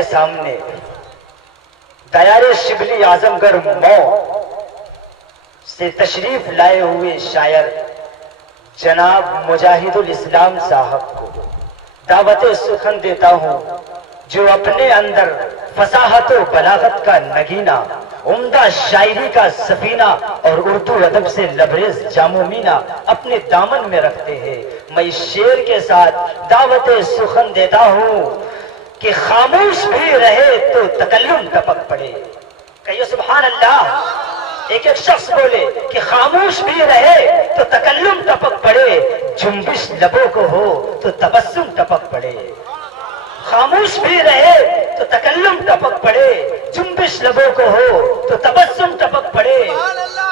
کے سامنے دیار شبلی اعظم گڑھ مئو سے تشریف لائے ہوئے شاعر جناب مجاہد الاسلام صاحب کو دعوت سخن دیتا ہوں، جو اپنے اندر فصاحت و بلاغت کا نگینہ، عمدہ شاعری کا سفینہ اور اردو ادب سے لبریز جام و مینا اپنے دامن میں رکھتے ہیں۔ میں اس شعر کے ساتھ دعوت سخن دیتا ہوں کہ خاموش بھی رہے تو تکلم ٹپک پڑے۔ کہیے سبحان اللہ۔ ایک ایک شخص بولے کہ خاموش بھی رہے تو تکلم ٹپک پڑے، جنبش لبوں کو ہو تو تبسم ٹپک پڑے۔ خاموش بھی رہے تو تکلم ٹپک پڑے، جنبش لبوں کو ہو تو تبسم ٹپک پڑے۔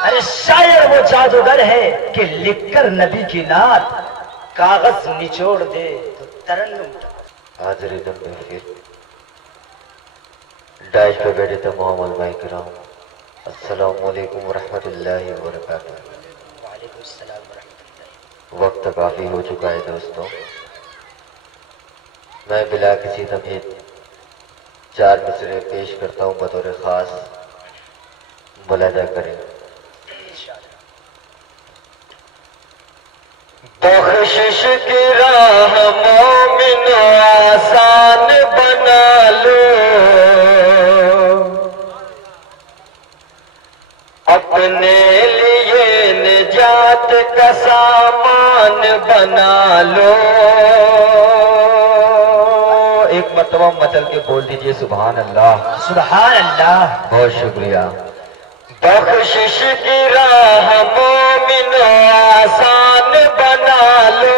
ارے شاعر وہ جادوگر ہے کہ لکھ کر نبی کی نعت کاغذ نچوڑ دے تو ترنم ٹپک۔ حاضر دم بخیر ڈائش پہ بیٹھے تمام علماء کرام، السلام علیکم ورحمۃ اللہ وبرکاتہ۔ وعلیکم السلام ورحمۃ اللہ۔ وقت کافی ہو چکا ہے دوستوں، میں بلا کسی تمہید 4 مصرے پیش کرتا ہوں بطور خاص، ملاحظہ کریں۔ بخشش کی راہ مومن آسان بنا لو، اپنے لیے نجات کا سامان بنا لو۔ ایک مرتبہ مچل کے بول دیجئے سبحان اللہ۔ سبحان اللہ۔ بہت شکریہ۔ بخشش کی راہ مومن آسان بنا لو،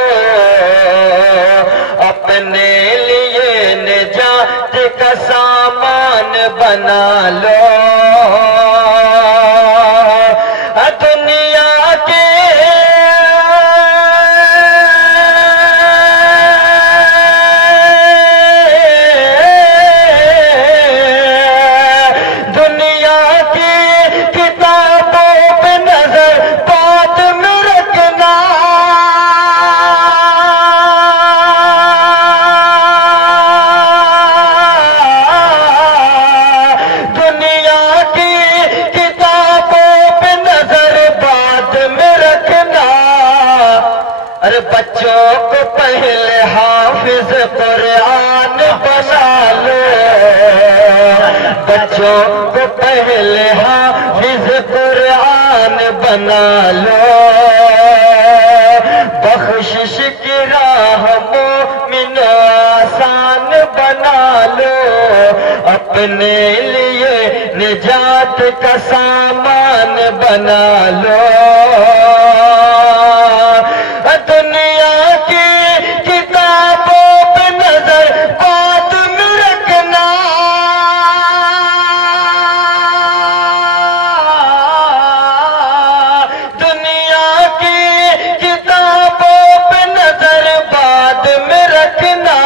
اپنے لیے نجات کا سامان بنا لو۔ دنیا کے بچوں کو پہلے حافظ قرآن بنا لو، بچوں کو پہلے حافظ قرآن بنا لو۔ بخشش کی راہ مومن آسان بنا لو، اپنے لیے نجات کا سامان بنا لو۔ دنیا کی کتابوں پہ نظر بعد میں رکھنا، دنیا کی کتابوں پہ نظر بعد میں رکھنا،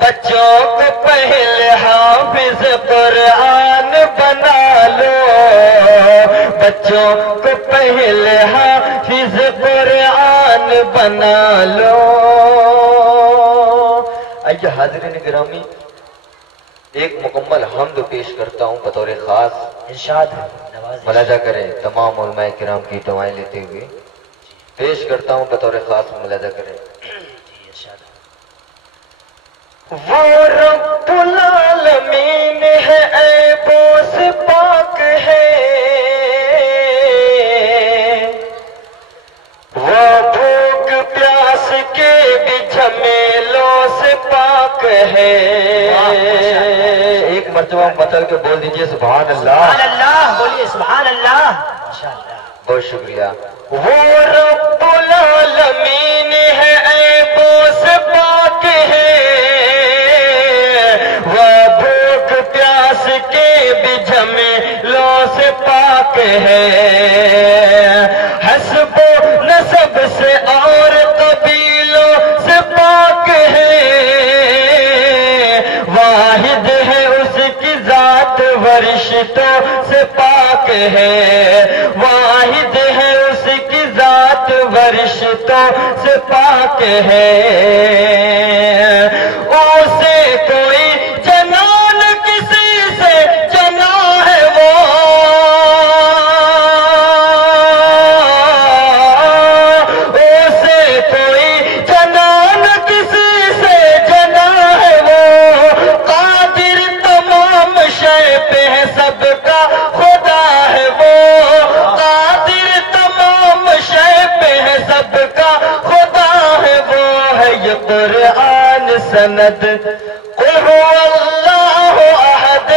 بچوں کو پہلے حافظ قرآن بنا لو، بچوں کو پہلے حافظ قرآن بنا لو۔ آئیے حاضرین گرامی، ایک مکمل حمد پیش کرتا ہوں بطور خاص، ارشاد ہے، نوازش۔ ملاحظہ کریں تمام علماء کرام کی دعائیں لیتے ہوئے پیش کرتا ہوں بطور خاص، ملاحظہ کریں۔ وہ رب العالمین ہے، عیبوں سے پاک ہے، وہ بھوک پیاس کے بھی جھمیلوں سے پاک ہے۔ ایک مرتبہ مطلب کے بول دیجئے سبحان اللہ۔ سبحان اللہ، بولیے سبحان اللہ۔ ماشاءاللہ، بہت شکریہ۔ وہ رب العالمین ہے، عیبوں سے پاک ہے، وہ بھوک پیاس کے بھی جھمیلوں سے پاک ہے، حسب و نسب سے اور قبیلوں سے پاک ہے، واحد ہے اس کی ذات ورشتوں سے پاک ہے، واحد ہے اس کی ذات ورشتوں سے پاک ہے، اسے کوئی سب کا خدا ہے وہ ہے یہ قرآن سند قل هو اللہ احد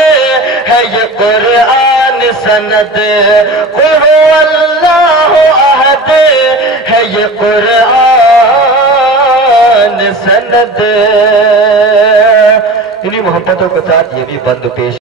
ہے یہ قرآن سند قل هو اللہ احد ہے یہ قرآن سند. انہی محبتوں کے ساتھ یہ بھی بند پیش